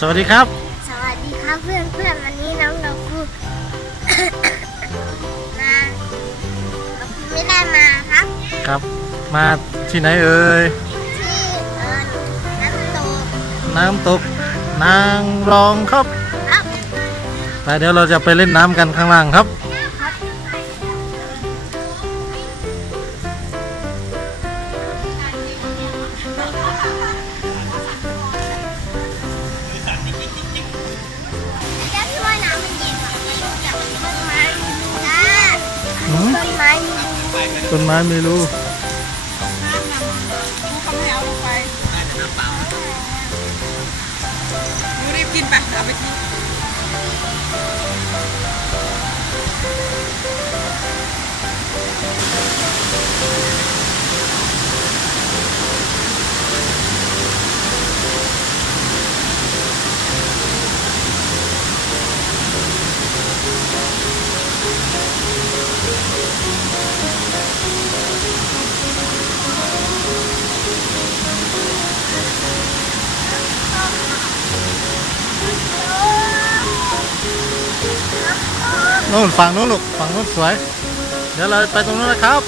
สวัสดีครับสวัสดีครับเพื่อนวันนี้น้องเราฟูมาไม่ได้มาครับครับมาที่ไหนเอ่ยที่น้ำตกนางรองครับแต่เดี๋ยวเราจะไปเล่นน้ำกันข้างล่างครับต้นไม้ไม่รู้รีบกินไปเอาไปกินนู่นฝั่งนู้นลูกฝั่งนู้นสวยเดี๋ยวเราไปตรงนู้นนะครับ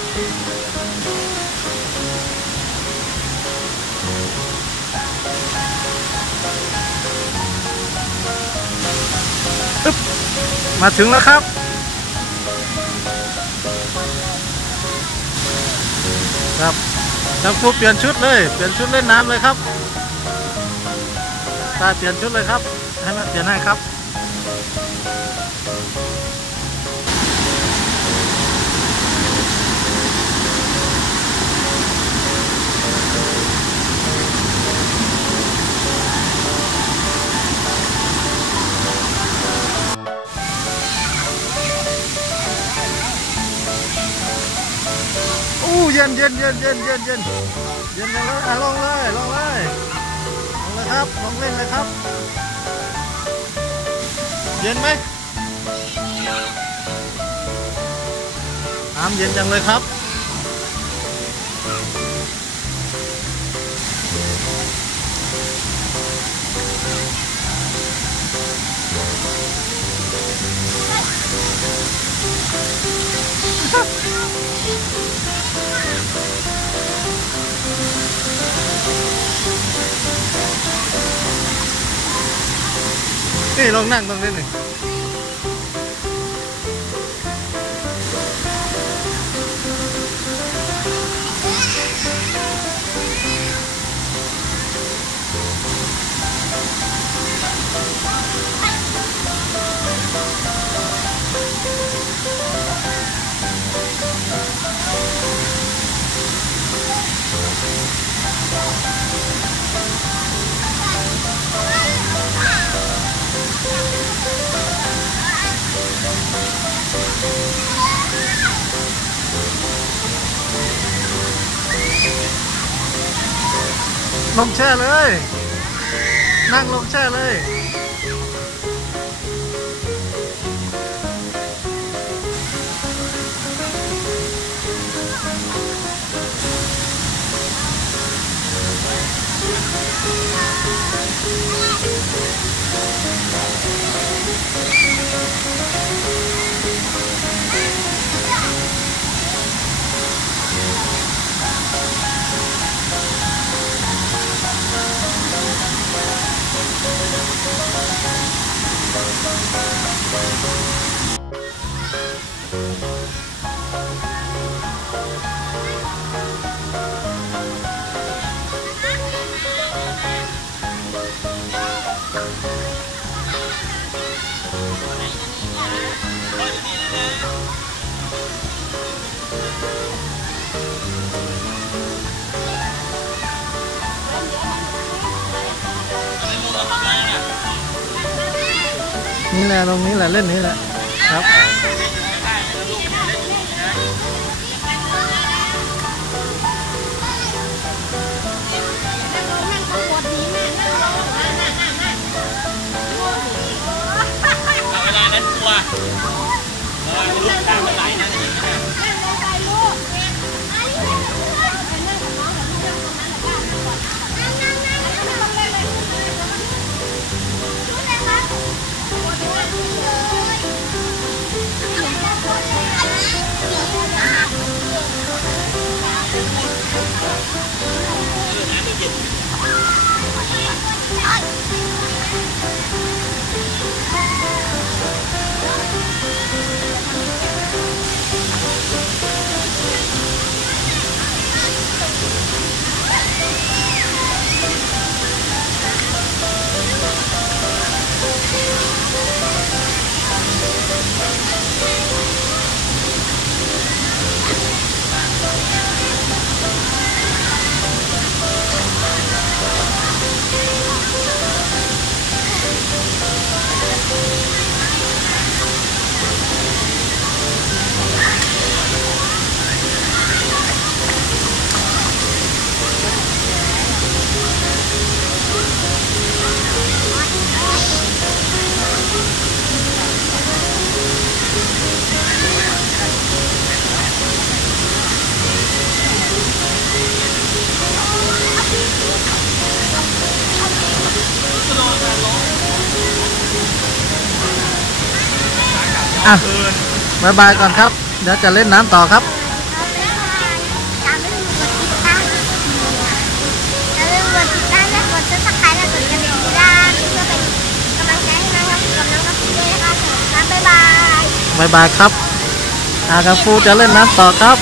มาถึงแล้วครับครับน้องฟูเปลี่ยนชุดเลยเปลี่ยนชุดเล่นน้ำเลยครับตาเปลี่ยนชุดเลยครับให้มาเปลี่ยนให้ครับเย็นกันเลยลงเลยครับลงเล่นเลยครับเย็นไหมน้ำเย็นจังเลยครับนี่ลองนั่งตรงนี้หนึ่งลงแช่เลยนั่งลงแช่เลยนี่แหละตรงนี้แหละเล่นนี้แหละครับเวลานั้นกลัวลูกตามมาไหลนะ อ่ะ คืน บายบายก่อนครับ เดี๋ยวจะเล่นน้ำต่อครับ อย่าลืมกดติดตามอย่าลืมกดติดตามและกดซับสไครต์และกดกระดิ่งที่ด้านเพื่อเป็นกำลังใจให้น้องกับน้องกับพี่ด้วยนะคะสวัสดีครับบ๊ายบาย บายบายครับอากังฟูจะเล่นน้ำต่อครับ